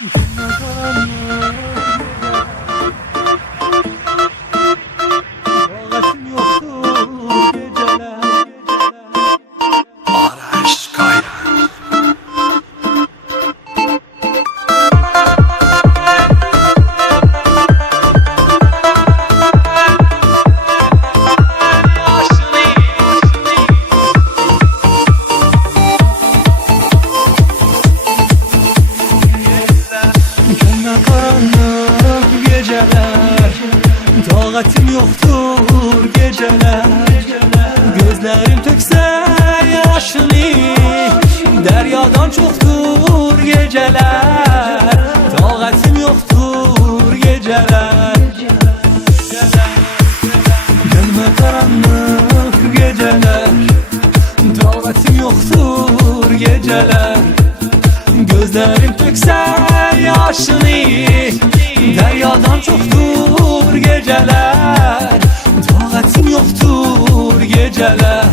Taqatim yoxdur gecələr. Araş Kaya. Gəlmə qaranlıq gecələr, taqatim yoxdur gecələr. Gözlərim töksə yaşını, dəryadan çoxdur gecələr. Taqatim yoxdur gecələr. Gəlmə qaranlıq gecələr, taqatim yoxdur gecələr. Gözlerim töksə yaşını, dəryadan çoxdur gecələr. Taqatim yoxdur gecələr.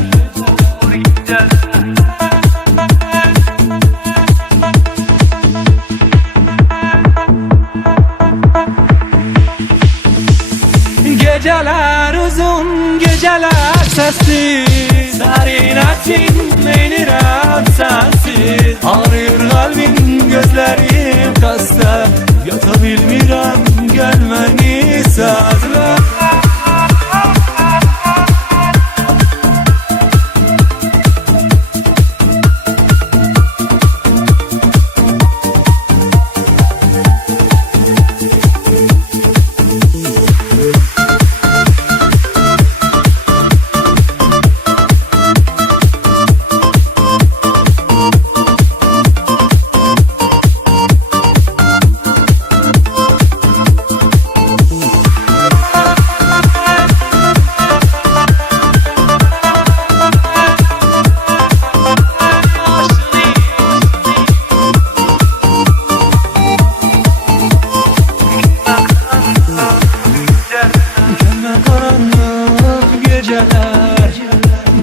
Geceler uzun, geceler sessiz, serinətin meynirəm sensiz. Ağrıyor kalbim, gözlerim xəstə, yata bilmirəm, gəlməni səzlə.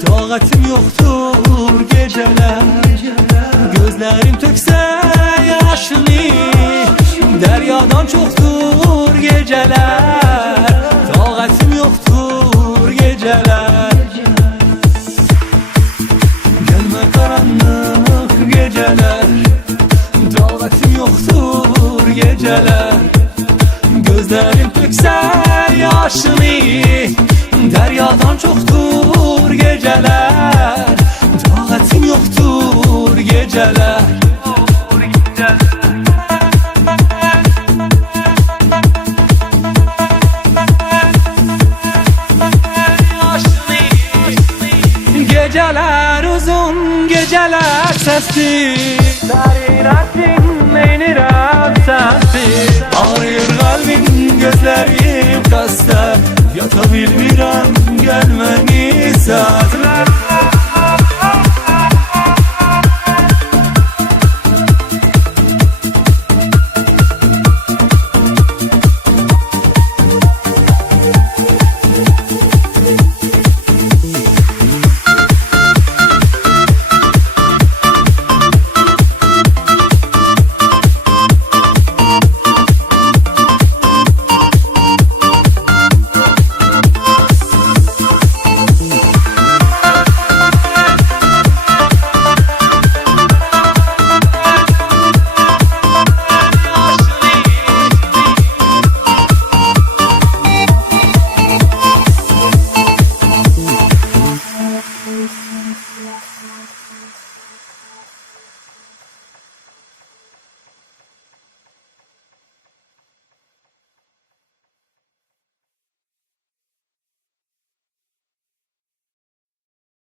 Taqatim yoxdur gecələr. Gözlərim töksə yaşını, dəryadan çoxdur gecələr. Taqatim yoxdur gecələr. Gəlmə qaranlıq gecələr, taqatim yoxdur gecələr. Gözlərim töksə yaşını, dəryadan çoxdur gecələr. Taqatim yoxdur gecələr. Geceler uzun, geceler sessiz, serinətin meynirəm sensiz. Ağrıyor kalbim, gözlerim xəstə, yata bilmirəm,